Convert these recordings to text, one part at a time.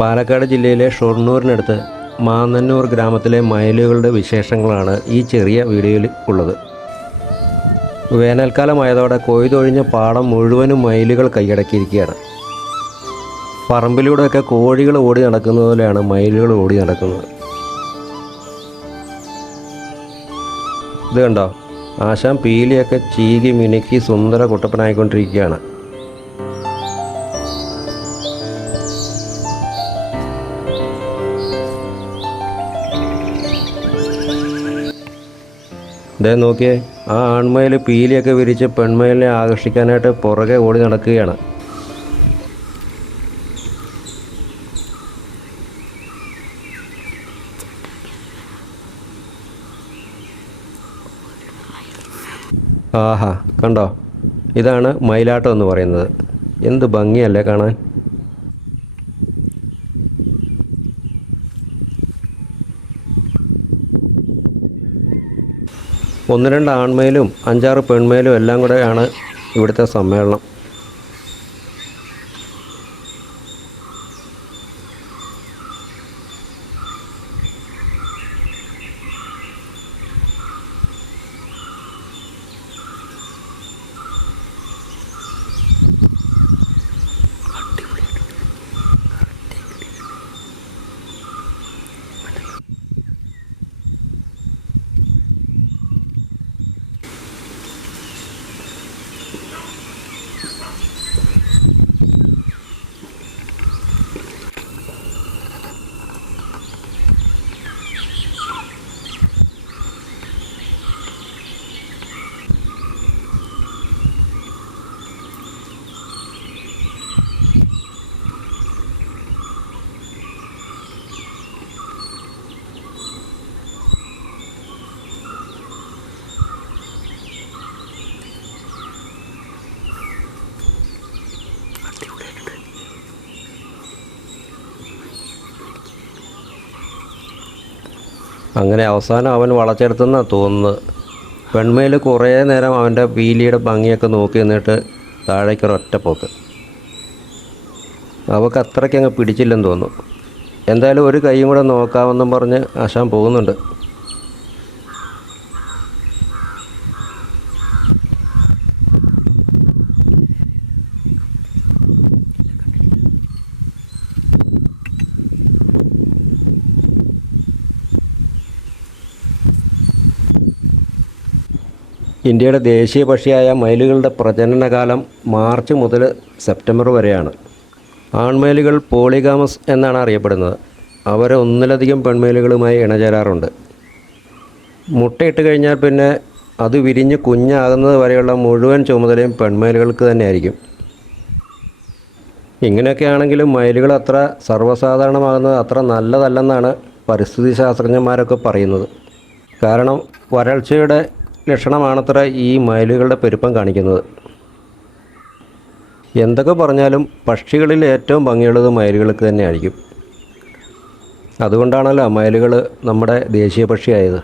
പാലക്കാട് ജില്ലയിലെ ഷൊർണൂരിനടുത്ത് മാന്നന്നൂർ ഗ്രാമത്തിലെ മയിലുകളുടെ വിശേഷങ്ങളാണ് ഈ ചെറിയ വീഡിയോയിൽ ഉള്ളത്. വേനൽക്കാലമായതോടെ കൊയ്തൊഴിഞ്ഞ പാടം മുഴുവനും മയിലുകൾ കൈയടക്കിയിരിക്കുകയാണ്. പറമ്പിലൂടെയൊക്കെ കോഴികൾ ഓടി നടക്കുന്നത് പോലെയാണ് മയിലുകൾ ഓടി നടക്കുന്നത്. ഇത് കണ്ടോ, ആശാൻ പീലിയൊക്കെ ചീകി മിനുക്കി സുന്ദര കുട്ടപ്പനായിക്കൊണ്ടിരിക്കുകയാണ്. ഇതേ നോക്കിയേ, ആ ആൺമയിൽ പീലിയൊക്കെ വിരിച്ച് പെൺമയിലിനെ ആകർഷിക്കാനായിട്ട് പുറകെ ഓടി നടക്കുകയാണ്. ആഹാ, കണ്ടോ, ഇതാണ് മയിലാട്ടം എന്ന് പറയുന്നത്. എന്ത് ഭംഗിയല്ലേ കാണാൻ. ഒന്ന് രണ്ട് ആൺമയിലും 5-6 പെൺമയിലും എല്ലാം കൂടെയാണ് ഇവിടുത്തെ സമ്മേളനം. അങ്ങനെ അവസാനം അവൻ വളച്ചെടുത്തെന്നാണ് തോന്നുന്നത്. പെൺമയിൽ കുറേ നേരം അവൻ്റെ പീലിയുടെ ഭംഗിയൊക്കെ നോക്കി നിന്നിട്ട് താഴേക്കൊരൊറ്റ പോക്ക്. അവൾക്ക് അത്രയ്ക്ക് അങ്ങ് പിടിച്ചില്ലെന്ന് തോന്നുന്നു. എന്തായാലും ഒരു കൈയും കൂടെ നോക്കാമെന്നും പറഞ്ഞ് ആശാൻ പോകുന്നുണ്ട്. ഇന്ത്യയുടെ ദേശീയ പക്ഷിയായ മയിലുകളുടെ പ്രജനനകാലം മാർച്ച് മുതൽ സെപ്റ്റംബർ വരെയാണ്. ആൺമയിലുകൾ പോളിഗാമസ് എന്നാണ് അറിയപ്പെടുന്നത്. അവർ ഒന്നിലധികം പെൺമയിലുകളുമായി ഇണചേരാറുണ്ട്. മുട്ടയിട്ട് കഴിഞ്ഞാൽ പിന്നെ അത് വിരിഞ്ഞ് കുഞ്ഞാകുന്നത് വരെയുള്ള മുഴുവൻ ചുമതലയും പെൺമയിലുകൾക്ക് തന്നെയായിരിക്കും. ഇങ്ങനെയൊക്കെ ആണെങ്കിലും മയിലുകൾ അത്ര സർവ്വസാധാരണമാകുന്നത് അത്ര നല്ലതല്ലെന്നാണ് പരിസ്ഥിതി ശാസ്ത്രജ്ഞന്മാരൊക്കെ പറയുന്നത്. കാരണം വരൾച്ചയുടെ ലക്ഷണമാണത്ര ഈ മയിലുകളുടെ പെരുപ്പം കാണിക്കുന്നത്. എന്തൊക്കെ പറഞ്ഞാലും പക്ഷികളിൽ ഏറ്റവും ഭംഗിയുള്ളത് മയിലുകൾക്ക് തന്നെയായിരിക്കും. അതുകൊണ്ടാണല്ലോ മയിലുകൾ നമ്മുടെ ദേശീയ പക്ഷിയായത്.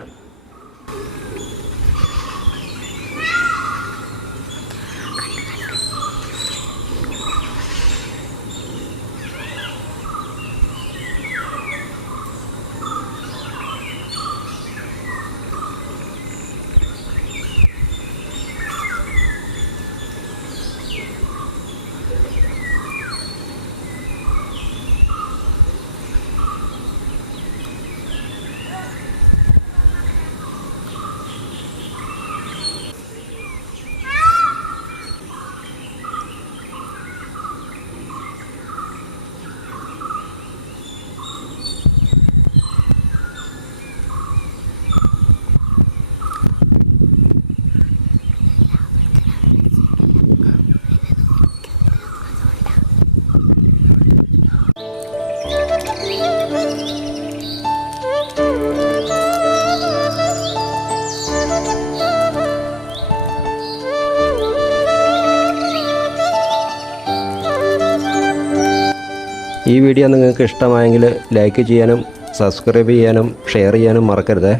ഈ വീഡിയോ നിങ്ങൾക്ക് ഇഷ്ടമായെങ്കിൽ ലൈക്ക് ചെയ്യാനും സബ്സ്ക്രൈബ് ചെയ്യാനും ഷെയർ ചെയ്യാനും മറക്കരുത്.